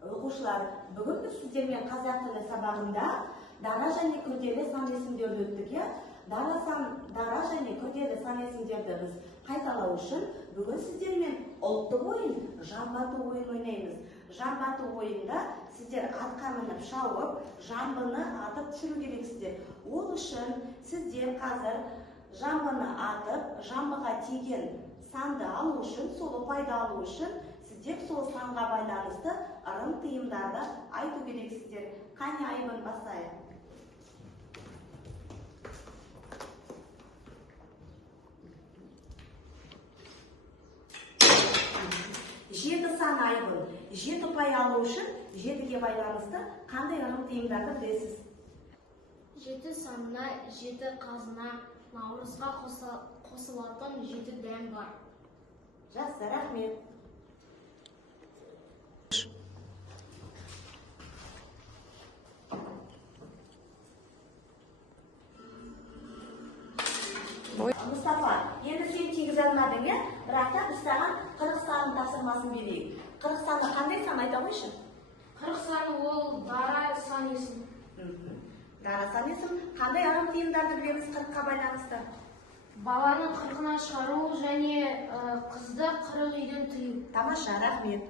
Оқушылар, бүгін біз сіздермен қазақ тілі сабағында дара және күрделі сан есімдерді өттік. Дара және күрделі сан есімдерді біз қайталау үшін бүгін сіздермен ұлттық ойын, жамбы ойын ойнаймыз. Жамбы ойында сіздер атқа мініп шауып, жамбыны атып түсіру керексіздер. Ол үшін сіздер қазір жамбыны атып, жамбыға тиген санды алу үшін, сол ұпайды алу үшін сіздер сол санға байланысты ырым тыйымдарды айту керексіздер. Қане Айбын бастайық. 7 сан Айбын. 7 ұпай алу үшін 7-ге байланысты қандай ырым тыйымдарды білесіз? 7 санына 7 қазына, наурызға қосылатын 7 дәм бар. Жақсы, рахмет. Мұстафа, енді сен тегіз алмадың, бірақ та біз саған 40 санын тапсырмасын берейік. 40 саны қандай сан айта қойшы? 40 саны ол дара сан есім. Дара сан есім. Қандай ырым тыйымдарды білеміз 40-қа байланысты? Баланы 40-ына шығару және қызды 40 үйден тыю. Тамаша, рахмет.